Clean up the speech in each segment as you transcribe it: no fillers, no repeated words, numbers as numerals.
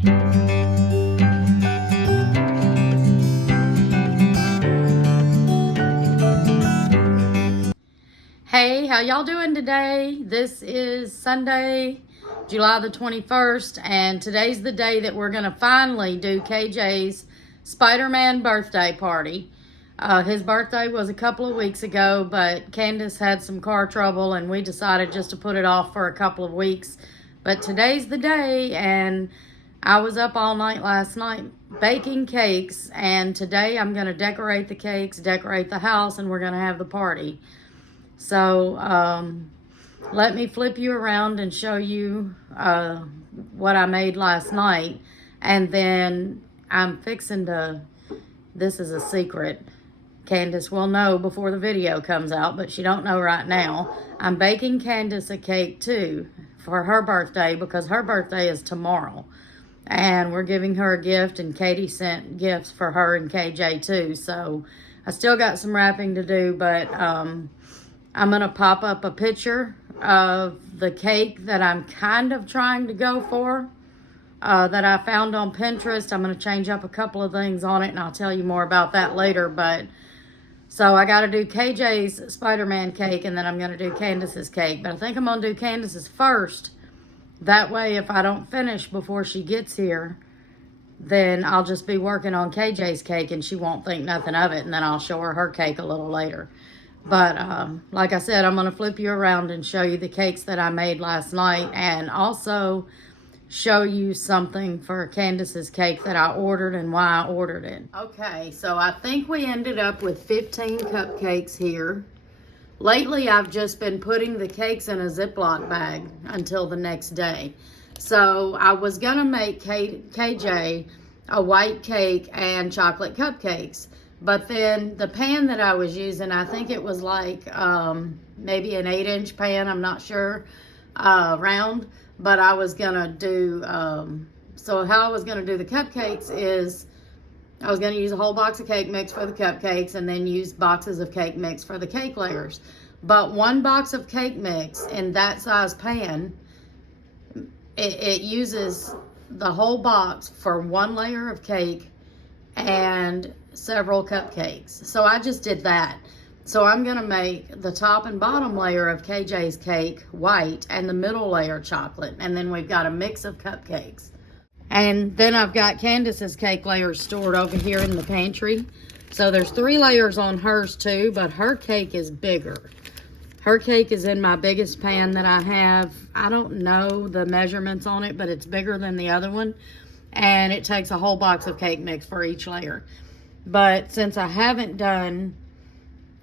Hey, how y'all doing today? This is Sunday, July the 21st, and today's the day that we're going to finally do KJ's Spider-Man birthday party. His birthday was a couple of weeks ago, but Candace had some car trouble, and we decided just to put it off for a couple of weeks. But today's the day, and I was up all night last night baking cakes, and today I'm going to decorate the cakes, decorate the house, and we're going to have the party. So, let me flip you around and show you what I made last night. And then I'm fixing to, this is a secret. Candace will know before the video comes out, but she don't know right now. I'm baking Candace a cake too for her birthday because her birthday is tomorrow. And we're giving her a gift, and Katie sent gifts for her and KJ too. So I still got some wrapping to do, but I'm going to pop up a picture of the cake that I'm kind of trying to go for that I found on Pinterest. I'm going to change up a couple of things on it, and I'll tell you more about that later. But so I got to do KJ's Spider-Man cake, and then I'm going to do Candace's cake. But I think I'm going to do Candace's first. That way, if I don't finish before she gets here, then I'll just be working on KJ's cake, and she won't think nothing of it, and then I'll show her cake a little later. But like I said, I'm going to flip you around and show you the cakes that I made last night, and also show you something for Candace's cake that I ordered and why I ordered it. Okay, so I think we ended up with 15 cupcakes here. Lately, I've just been putting the cakes in a Ziploc bag until the next day. So I was going to make KJ a white cake and chocolate cupcakes. But then the pan that I was using, I think it was like maybe an 8-inch pan, I'm not sure, round. But I was going to do, so how I was going to do the cupcakes is I was going to use a whole box of cake mix for the cupcakes and then use boxes of cake mix for the cake layers. But one box of cake mix in that size pan, it uses the whole box for one layer of cake and several cupcakes. So I just did that. So I'm going to make the top and bottom layer of KJ's cake white and the middle layer chocolate. And then we've got a mix of cupcakes. And then I've got Candace's cake layers stored over here in the pantry. So there's 3 layers on hers too, but her cake is bigger. Her cake is in my biggest pan that I have. I don't know the measurements on it, but it's bigger than the other one. And it takes a whole box of cake mix for each layer. But since I haven't done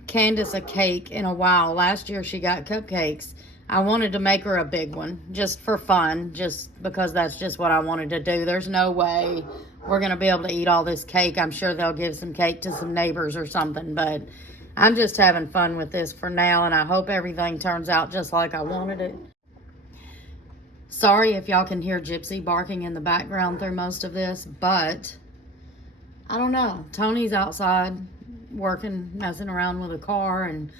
Candace a cake in a while, last year she got cupcakes, I wanted to make her a big one just for fun, just because that's just what I wanted to do. There's no way we're going to be able to eat all this cake. I'm sure they'll give some cake to some neighbors or something, but I'm just having fun with this for now, and I hope everything turns out just like I wanted it. Sorry if y'all can hear Gypsy barking in the background through most of this, but I don't know. Tony's outside working, messing around with a car, and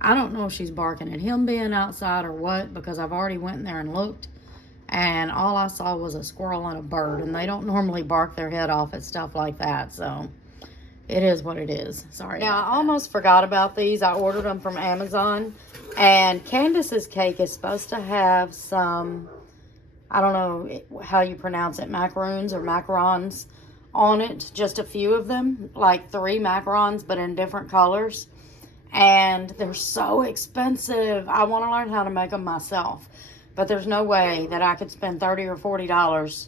I don't know if she's barking at him being outside or what, because I've already went in there and looked, and all I saw was a squirrel and a bird, and they don't normally bark their head off at stuff like that, so it is what it is. Sorry. Yeah, I almost forgot about these. I ordered them from Amazon, and Candace's cake is supposed to have some, I don't know how you pronounce it, macaroons or macarons on it, just a few of them, like 3 macarons, but in different colors. And they're so expensive. I want to learn how to make them myself, but there's no way that I could spend $30 or $40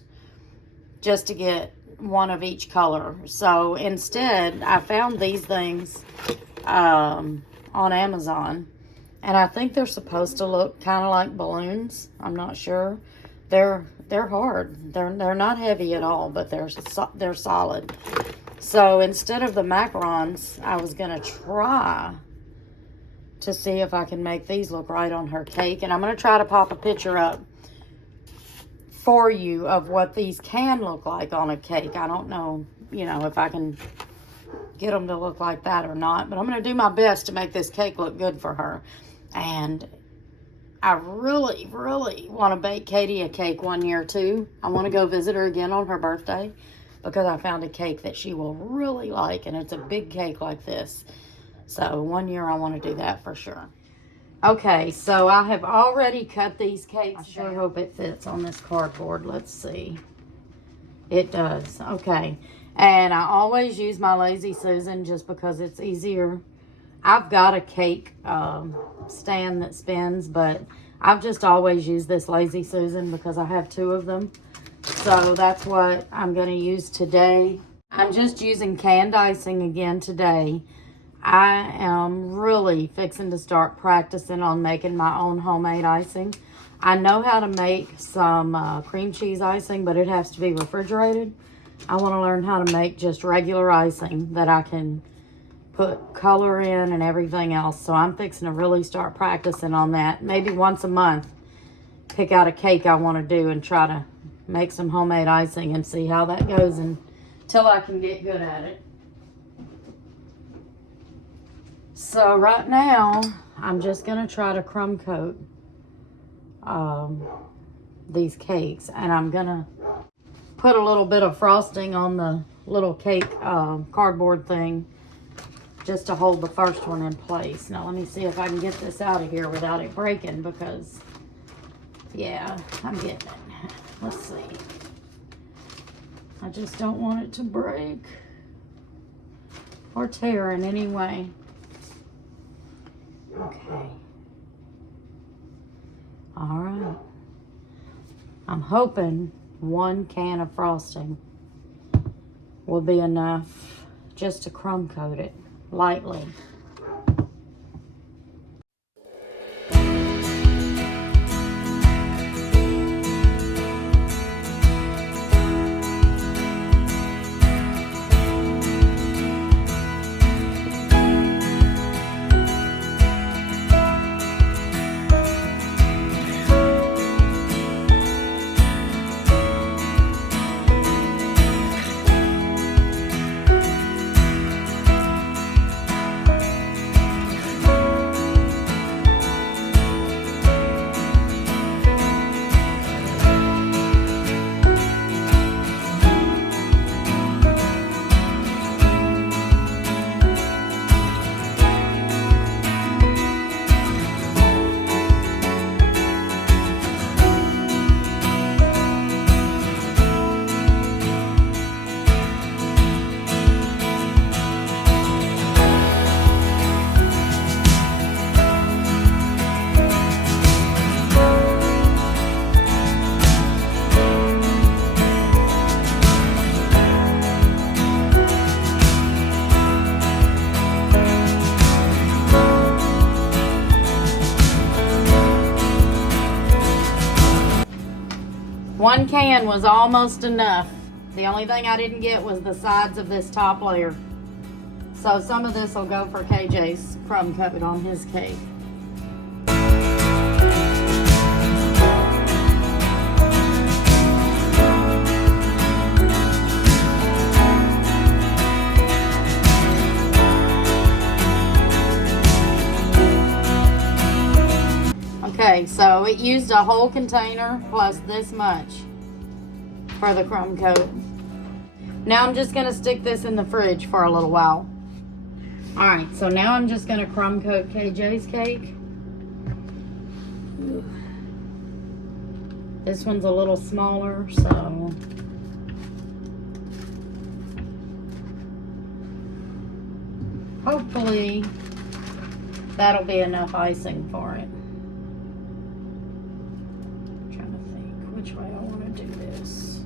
just to get one of each color. So instead, I found these things on Amazon, and I think they're supposed to look kind of like balloons. I'm not sure. They're hard. They're not heavy at all, but they're solid. So instead of the macarons, I was gonna try to see if I can make these look right on her cake, and I'm gonna try to pop a picture up for you of what these can look like on a cake. I don't know, if I can get them to look like that or not, but I'm gonna do my best to make this cake look good for her. And I really, really want to bake Katie a cake one year too. I want to go visit her again on her birthday because I found a cake that she will really like, and it's a big cake like this. So one year I want to do that for sure. Okay, so I have already cut these cakes. I sure hope it fits on this cardboard. Let's see. It does. Okay. And I always use my Lazy Susan just because it's easier. I've got a cake stand that spins, but I've just always used this Lazy Susan because I have 2 of them. So that's what I'm going to use today. I'm just using canned icing again today. I am really fixing to start practicing on making my own homemade icing. I know how to make some cream cheese icing, but it has to be refrigerated. I want to learn how to make just regular icing that I can put color in and everything else. So I'm fixing to really start practicing on that. Maybe once a month, pick out a cake I want to do and try to make some homemade icing and see how that goes until I can get good at it. So right now, I'm just going to try to crumb coat these cakes, and I'm going to put a little bit of frosting on the little cake cardboard thing just to hold the first one in place. Now let me see if I can get this out of here without it breaking, because yeah, I'm getting it. Let's see. I just don't want it to break or tear in any way. Okay. All right. I'm hoping 1 can of frosting will be enough just to crumb coat it lightly. One can was almost enough. The only thing I didn't get was the sides of this top layer. So some of this will go for KJ's crumb coat on his cake. Okay, so it used a whole container plus this much for the crumb coat. Now I'm just going to stick this in the fridge for a little while. Alright, so now I'm just going to crumb coat KJ's cake. This one's a little smaller, so hopefully that'll be enough icing for it. Which way I want to do this.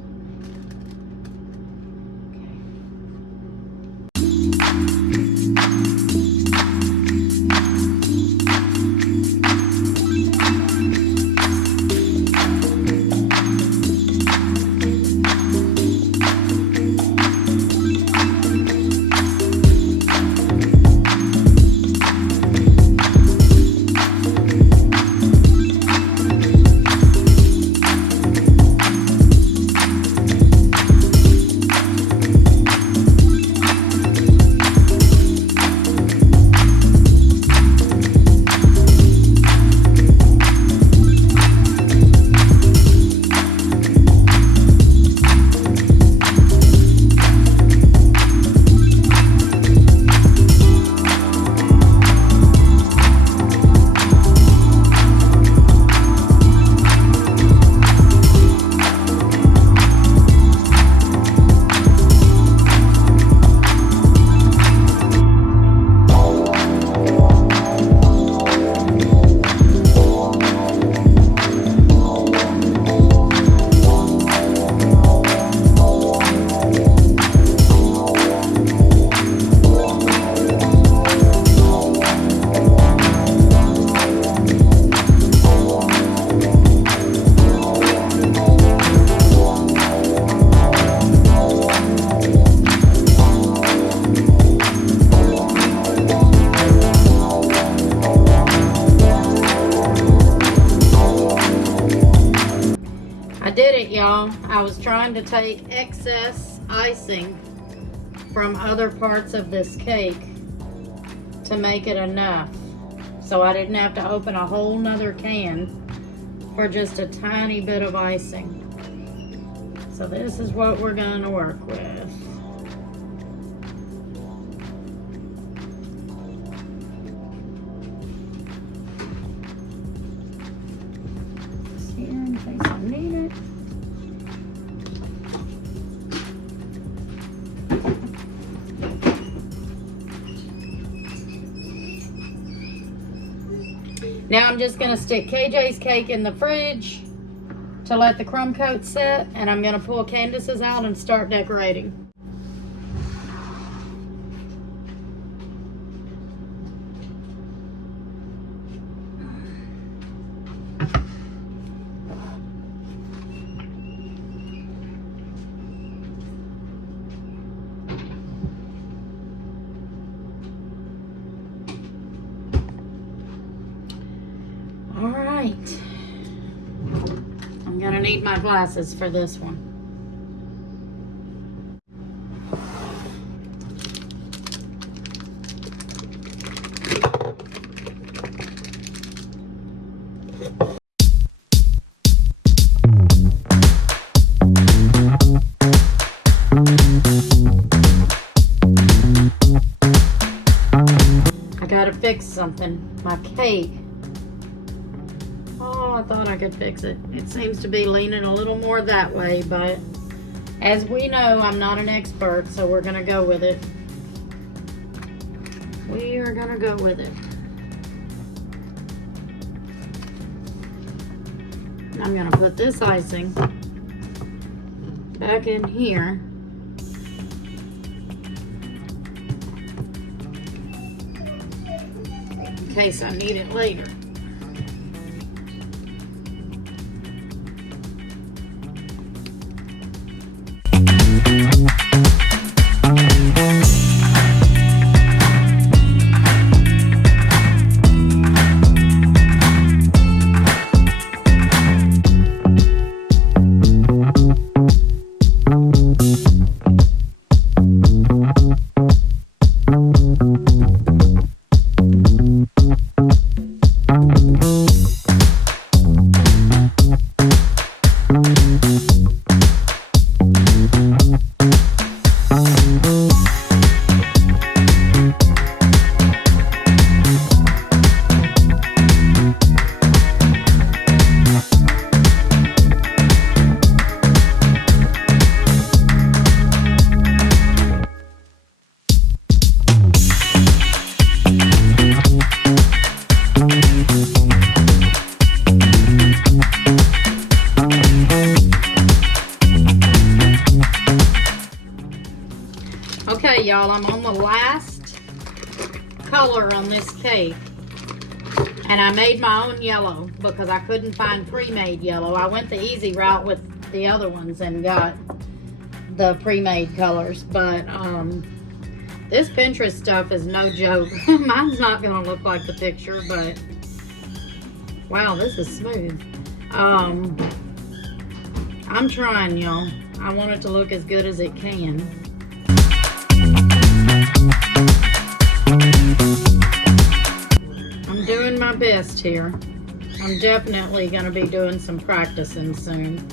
y'all, I was trying to take excess icing from other parts of this cake to make it enough, so I didn't have to open a whole nother can for just a tiny bit of icing. So this is what we're going to work with. Here in case I need it. Now I'm just going to stick KJ's cake in the fridge to let the crumb coat sit, and I'm going to pull Candace's out and start decorating. All right, I'm gonna need my glasses for this one. I gotta fix something, my cake. Oh, I thought I could fix it. It seems to be leaning a little more that way, but as we know, I'm not an expert, so we're gonna go with it. We are gonna go with it. I'm gonna put this icing back in here. In case I need it later. Okay, y'all, I'm on the last color on this cake, and I made my own yellow because I couldn't find pre-made yellow. I went the easy route with the other ones and got the pre-made colors, but this Pinterest stuff is no joke. Mine's not gonna look like the picture, but wow, this is smooth. I'm trying, y'all. I want it to look as good as it can. I'm doing my best here. I'm definitely going to be doing some practicing soon.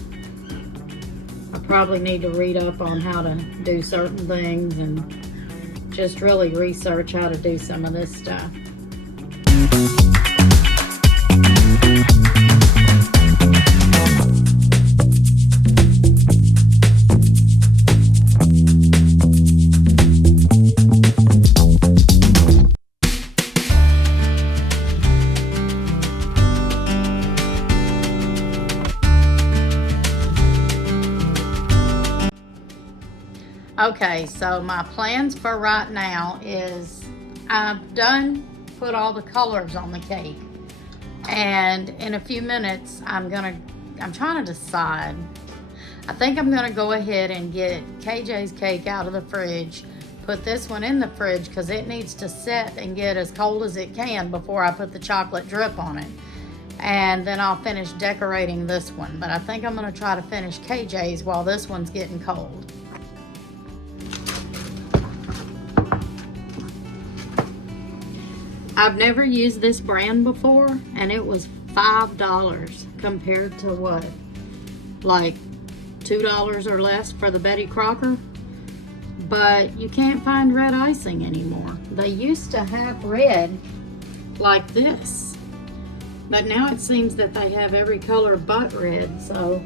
I probably need to read up on how to do certain things and just really research how to do some of this stuff. Okay, so my plans for right now is I've put all the colors on the cake, and in a few minutes I'm trying to decide. I think I'm gonna go ahead and get KJ's cake out of the fridge, put this one in the fridge because it needs to set and get as cold as it can before I put the chocolate drip on it. and then I'll finish decorating this one. But I think I'm gonna try to finish KJ's while this one's getting cold. I've never used this brand before, and it was $5 compared to what, like $2 or less for the Betty Crocker. But you can't find red icing anymore. They used to have red like this, but now it seems that they have every color but red. So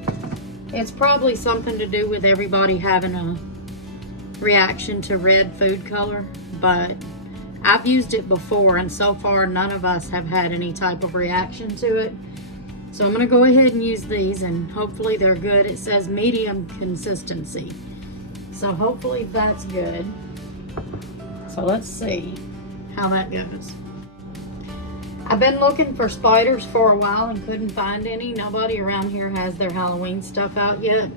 it's probably something to do with everybody having a reaction to red food color. But I've used it before, and so far none of us have had any type of reaction to it. So I'm gonna go ahead and use these, and hopefully they're good. It says medium consistency, so hopefully that's good. So let's see how that goes. I've been looking for spiders for a while and couldn't find any. Nobody around here has their Halloween stuff out yet,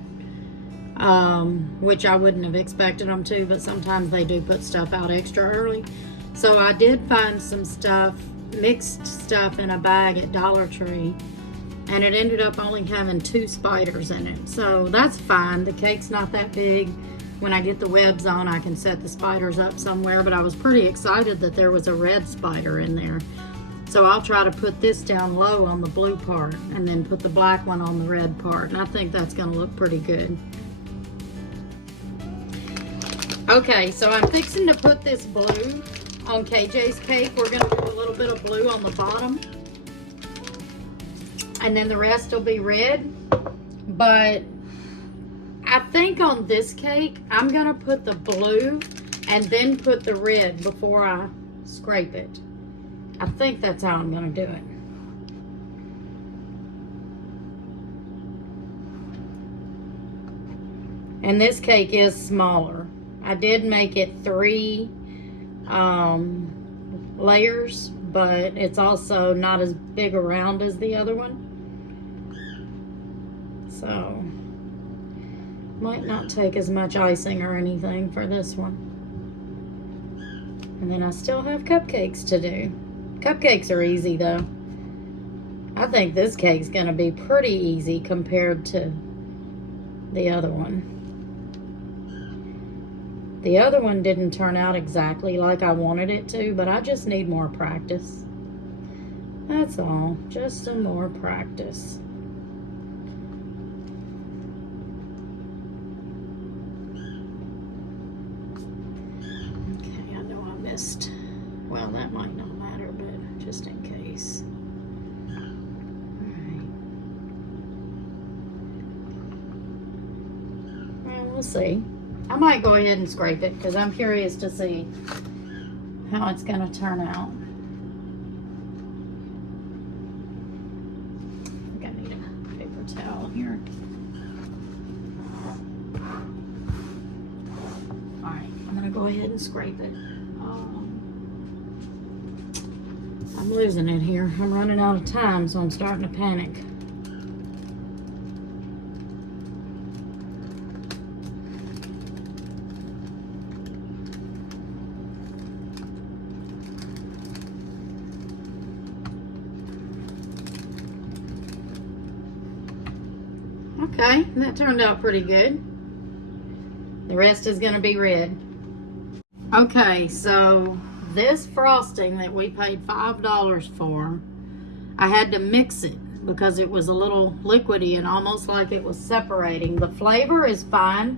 which I wouldn't have expected them to, but sometimes they do put stuff out extra early. So I did find some stuff, mixed stuff in a bag at Dollar Tree, and it ended up only having 2 spiders in it. So that's fine. The cake's not that big. When I get the webs on, I can set the spiders up somewhere, but I was pretty excited that there was a red spider in there. So I'll try to put this down low on the blue part and then put the black one on the red part, and I think that's gonna look pretty good. Okay, so I'm fixing to put this blue on KJ's cake. We're gonna do a little bit of blue on the bottom, and then the rest will be red. But I think on this cake, I'm gonna put the blue and then put the red before I scrape it. I think that's how I'm gonna do it. And this cake is smaller. I did make it 3 layers, but it's also not as big around as the other one. So might not take as much icing or anything for this one. And then I still have cupcakes to do. Cupcakes are easy though. I think this cake's gonna be pretty easy compared to the other one. The other one didn't turn out exactly like I wanted it to, but I just need more practice. That's all, just some more practice. Okay, I know I missed, well, that might not matter, but just in case. All right. Well, we'll see. I might go ahead and scrape it because I'm curious to see how it's going to turn out. I think I need a paper towel here. Alright, I'm going to go ahead and scrape it. I'm losing it here. I'm running out of time, so I'm starting to panic. Okay, that turned out pretty good. The rest is gonna be red. Okay, so this frosting that we paid $5 for, I had to mix it because it was a little liquidy and almost like it was separating. The flavor is fine.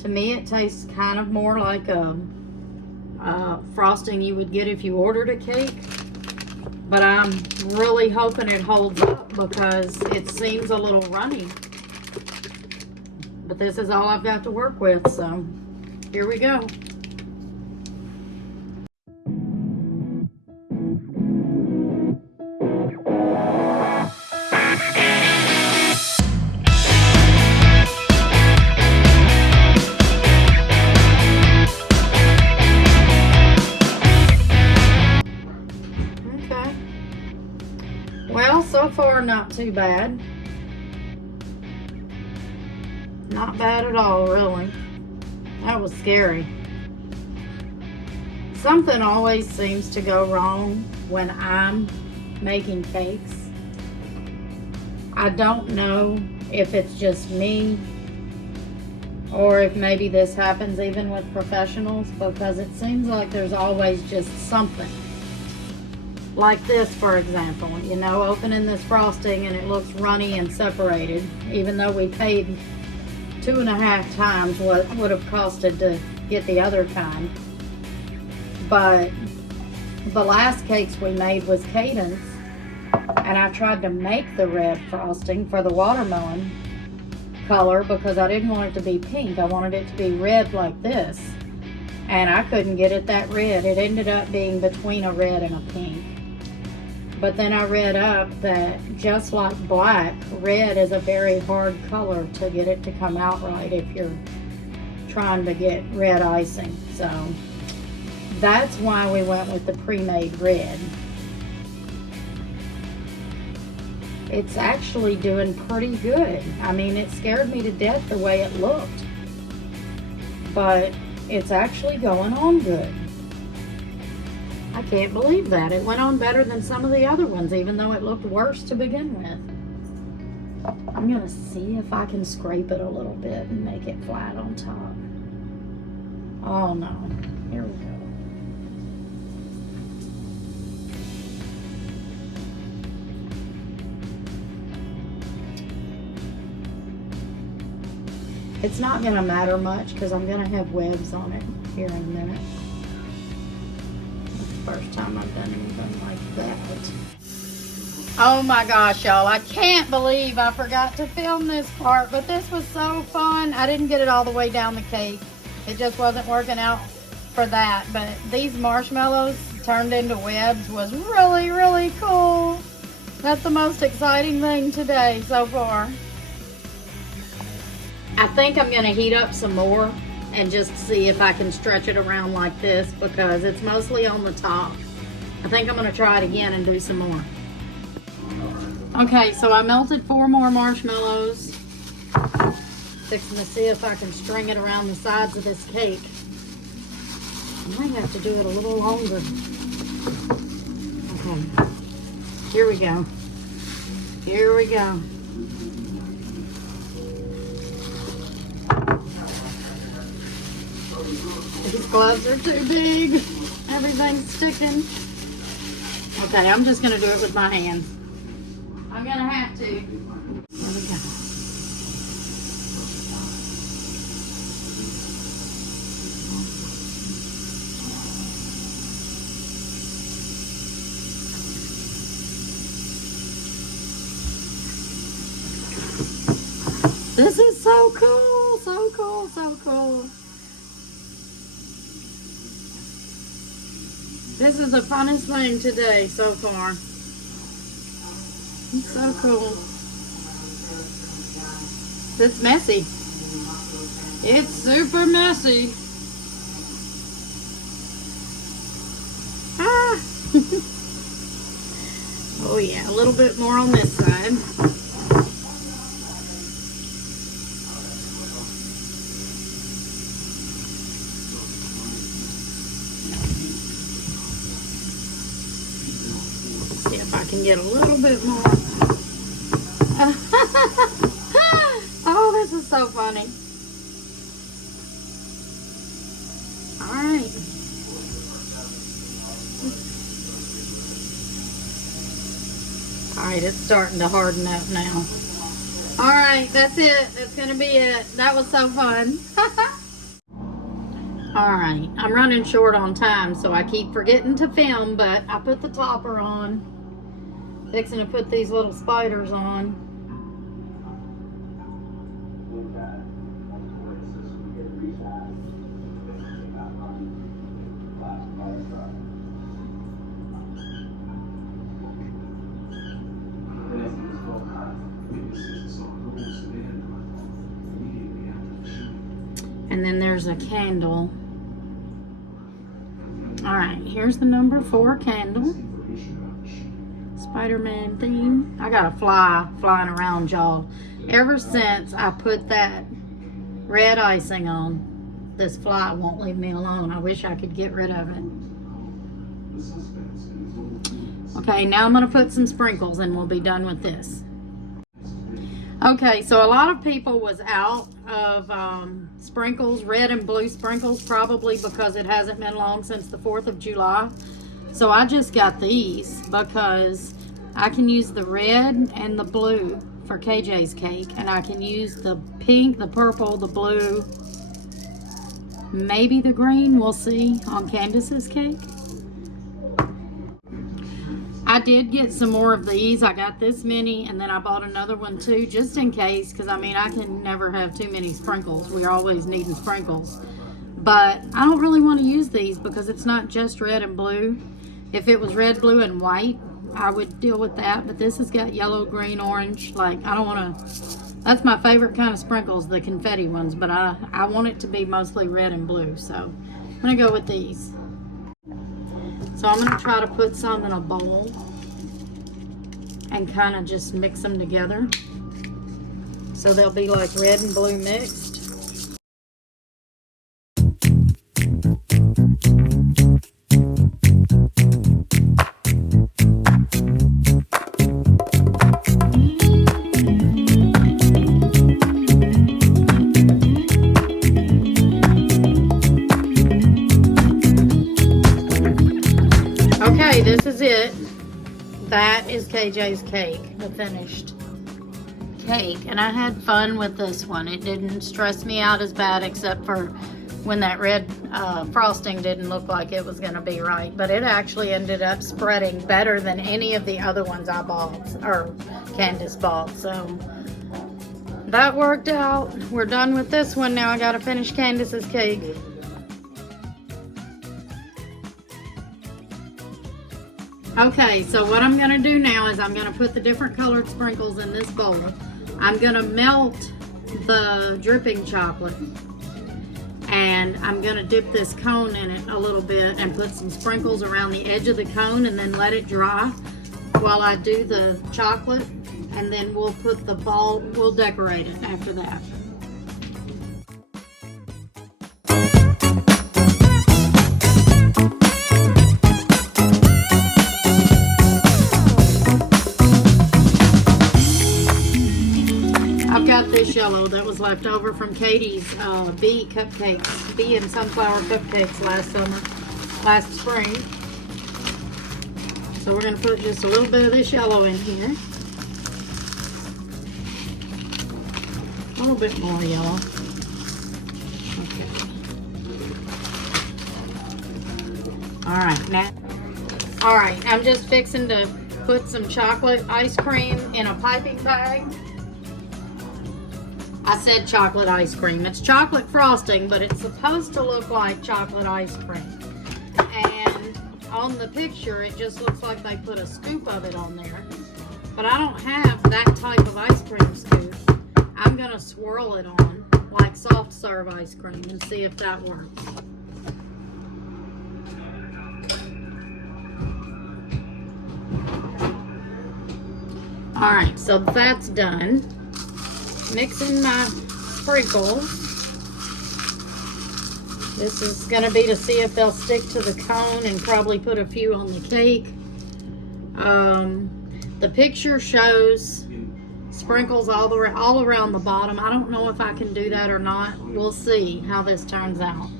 To me, it tastes kind of more like a frosting you would get if you ordered a cake. But I'm really hoping it holds up because it seems a little runny. But this is all I've got to work with, so here we go. Okay. Well, so far not too bad. Not bad at all, really. That was scary. Something always seems to go wrong when I'm making cakes. I don't know if it's just me or if maybe this happens even with professionals, because it seems like there's always just something. Like this, for example, you know, opening this frosting and it looks runny and separated, even though we paid 2.5 times what would have costed to get the other kind. But the last cakes we made was Cadence, and I tried to make the red frosting for the watermelon color because I didn't want it to be pink. I wanted it to be red like this, and I couldn't get it that red. It ended up being between a red and a pink. But then I read up that just like black, red is a very hard color to get it to come out right if you're trying to get red icing. So that's why we went with the pre-made red. It's actually doing pretty good. I mean, it scared me to death the way it looked, but it's actually going on good. I can't believe that. It went on better than some of the other ones, even though it looked worse to begin with. I'm gonna see if I can scrape it a little bit and make it flat on top. Oh no, here we go. It's not gonna matter much because I'm gonna have webs on it here in a minute. First time I've done anything like that. Oh my gosh, y'all, I can't believe I forgot to film this part, but this was so fun. I didn't get it all the way down the cake. It just wasn't working out for that, but these marshmallows turned into webs was really, really cool. That's the most exciting thing today so far. I think I'm gonna heat up some more and just see if I can stretch it around like this because it's mostly on the top. I think I'm gonna try it again and do some more. Okay, so I melted 4 more marshmallows. Fixing to see if I can string it around the sides of this cake. I might have to do it a little longer. Okay, here we go. Here we go. These gloves are too big. Everything's sticking. Okay, I'm just gonna do it with my hands. I'm gonna have to. Here we go. This is so cool, so cool, so cool. This is the funnest thing today so far. It's so cool. It's messy. It's super messy. Ah! Oh yeah, a little bit more on this side. See if I can get a little bit more. Oh, this is so funny. All right. All right, it's starting to harden up now. All right, that's it. That's gonna be it. That was so fun. All right, I'm running short on time, so I keep forgetting to film, but I put the topper on. Fixing to put these little spiders on. And then there's a candle. All right, here's the number 4 candle. Spider-Man theme. I got a fly flying around, y'all. Ever since I put that red icing on, this fly won't leave me alone. I wish I could get rid of it. Okay, now I'm gonna put some sprinkles and we'll be done with this. Okay, so a lot of people was out of sprinkles, red and blue sprinkles, probably because it hasn't been long since the 4th of July. So I just got these because I can use the red and the blue for KJ's cake, and I can use the pink, the purple, the blue, maybe the green, we'll see, on Candace's cake. I did get some more of these. I got this many, and then I bought another one too, just in case, because I mean, I can never have too many sprinkles. We're always needing sprinkles. But I don't really want to use these because it's not just red and blue. If it was red, blue, and white, I would deal with that. But this has got yellow, green, orange. Like, I don't want to... That's my favorite kind of sprinkles, the confetti ones. But I want it to be mostly red and blue. So I'm going to go with these. So I'm going to try to put some in a bowl and kind of just mix them together. So they'll be like red and blue mixed. Okay, this is it. That is KJ's cake, the finished cake. And I had fun with this one. It didn't stress me out as bad, except for when that red frosting didn't look like it was going to be right. But it actually ended up spreading better than any of the other ones I bought, or Candace bought. So that worked out. We're done with this one. Now I got to finish Candace's cake. Okay, so what I'm going to do now is I'm going to put the different colored sprinkles in this bowl. I'm going to melt the dripping chocolate, and I'm going to dip this cone in it a little bit and put some sprinkles around the edge of the cone and then let it dry while I do the chocolate, and then we'll put the ball, we'll decorate it after that. I've got this yellow that was left over from Katie's bee cupcakes, bee and sunflower cupcakes last spring. So we're going to put just a little bit of this yellow in here. A little bit more yellow. Okay. Alright, now. Alright, I'm just fixing to put some chocolate ice cream in a piping bag. I said chocolate ice cream. It's chocolate frosting, but it's supposed to look like chocolate ice cream. And on the picture, it just looks like they put a scoop of it on there. But I don't have that type of ice cream scoop. I'm going to swirl it on like soft serve ice cream and see if that works. Alright, so that's done. Mixing my sprinkles. This is going to be to see if they'll stick to the cone, and probably put a few on the cake. The picture shows sprinkles all around the bottom. I don't know if I can do that or not. We'll see how this turns out.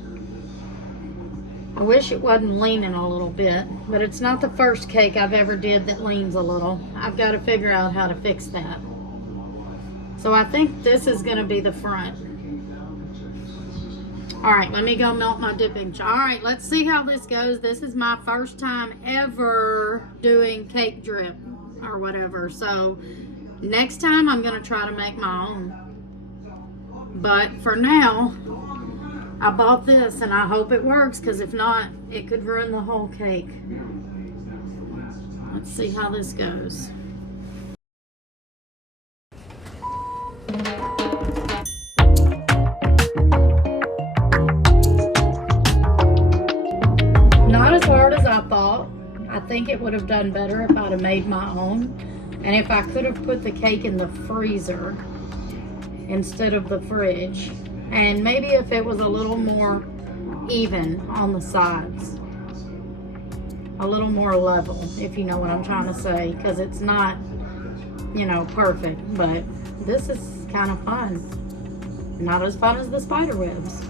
I wish it wasn't leaning a little bit, but it's not the first cake I've ever did that leans a little. I've got to figure out how to fix that. So I think this is going to be the front. Alright, let me go melt my dipping chocolate. Alright, let's see how this goes. This is my first time ever doing cake drip or whatever. So next time I'm going to try to make my own. But for now, I bought this and I hope it works, because if not, it could ruin the whole cake. Let's see how this goes. Not as hard as I thought. I think it would have done better if I'd have made my own, and if I could have put the cake in the freezer instead of the fridge, and maybe if it was a little more even on the sides, a little more level, if you know what I'm trying to say, because it's not you know, perfect, but this is kind of fun. Not as fun as the spider webs.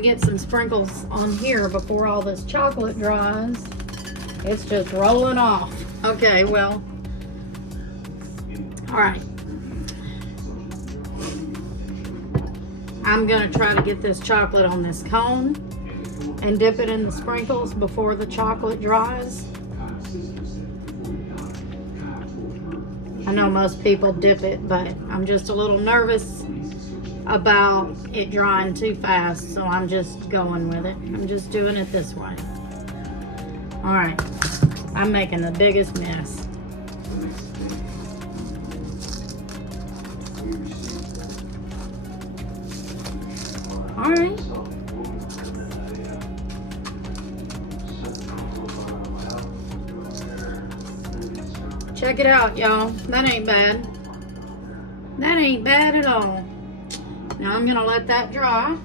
Get some sprinkles on here before all this chocolate dries. It's just rolling off. Okay, well, all right. I'm gonna try to get this chocolate on this cone and dip it in the sprinkles before the chocolate dries. I know most people dip it, but I'm just a little nervous about it drying too fast, so I'm just going with it. I'm just doing it this way. All right, I'm making the biggest mess. All right. Check it out, y'all. That ain't bad. That ain't bad at all. Now I'm gonna let that dry.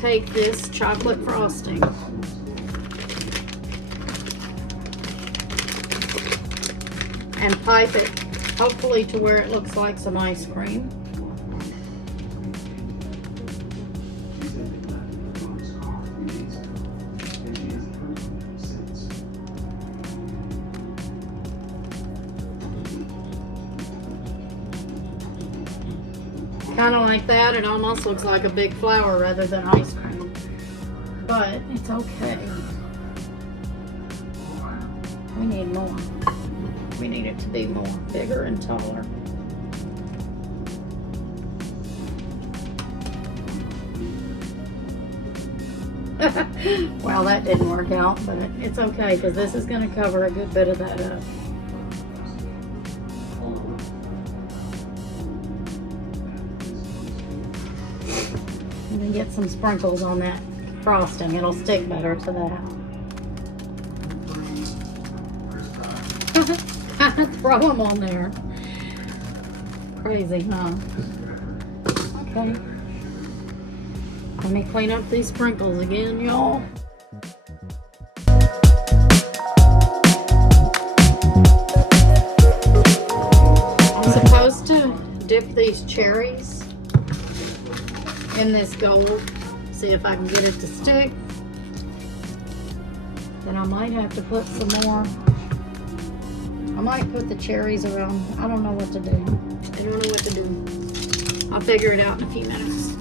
Take this chocolate frosting and pipe it, hopefully to where it looks like some ice cream. Kind of like that. It almost looks like a big flower rather than ice cream, but it's okay. We need more. We need it to be more, bigger and taller. Well, that didn't work out, but it's okay because this is going to cover a good bit of that up. I'm going to get some sprinkles on that frosting. It'll stick better to that. Throw them on there. Crazy, huh? Okay. Let me clean up these sprinkles again, y'all. I'm supposed to dip these cherries in this gold, see if I can get it to stick. Then I might have to put some more. I might put the cherries around. I don't know what to do. I don't know what to do. I'll figure it out in a few minutes.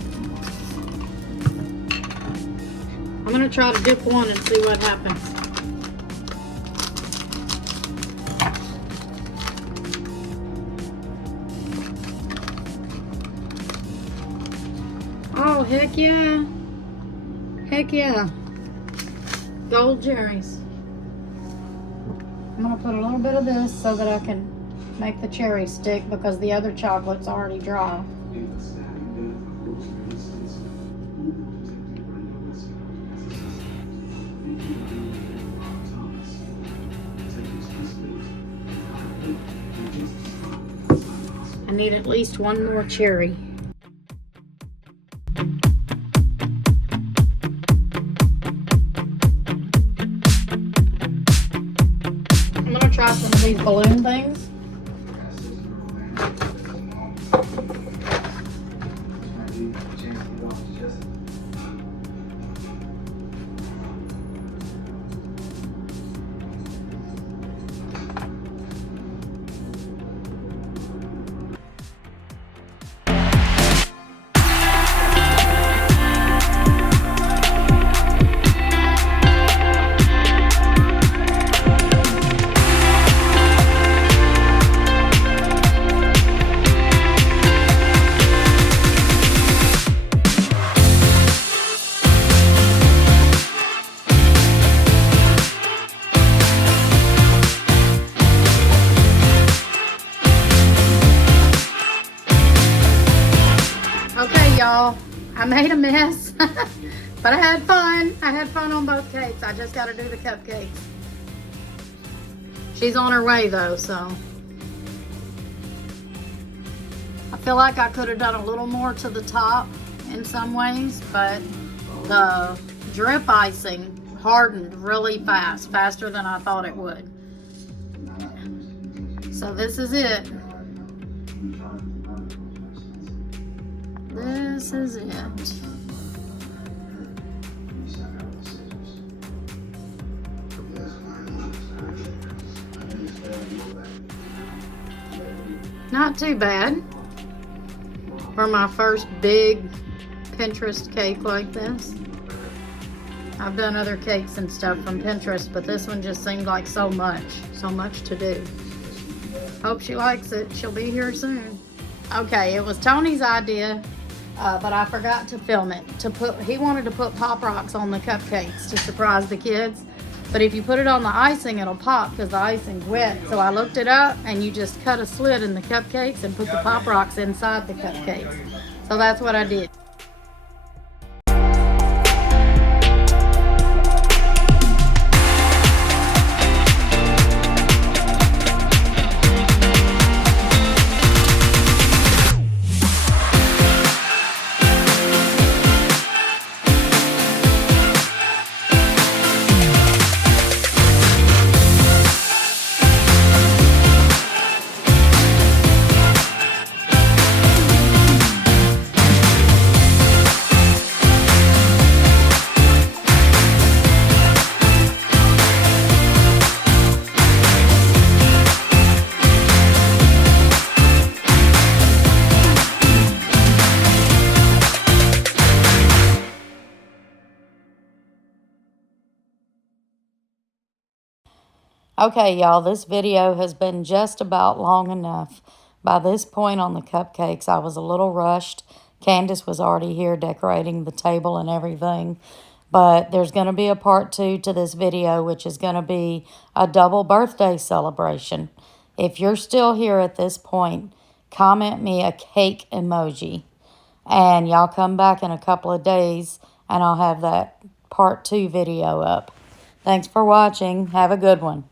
I'm gonna try to dip one and see what happens. Oh, heck yeah. Heck yeah. Gold cherries. I'm going to put a little bit of this so that I can make the cherry stick because the other chocolate's already dry. need at least one more cherry. I'm gonna try some of these balloon things. Okay, y'all, I made a mess, but I had fun. I had fun on both cakes. I just got to do the cupcakes. She's on her way, though, so. I feel like I could have done a little more to the top in some ways, but the drip icing hardened really fast, faster than I thought it would. So this is it. This is it. Not too bad for my first big Pinterest cake like this. I've done other cakes and stuff from Pinterest, but this one just seemed like so much to do. Hope she likes it. She'll be here soon. Okay, it was Tony's idea. But I forgot to film it. He wanted to put Pop Rocks on the cupcakes to surprise the kids. But if you put it on the icing, it'll pop because the icing's wet. So I looked it up, and you just cut a slit in the cupcakes and put the Pop Rocks inside the cupcakes. So that's what I did. Okay, y'all, this video has been just about long enough. By this point on the cupcakes, I was a little rushed. Candace was already here decorating the table and everything. But there's going to be a part 2 to this video, which is going to be a double birthday celebration. If you're still here at this point, comment me a cake emoji. And y'all come back in a couple of days, and I'll have that part 2 video up. Thanks for watching. Have a good one.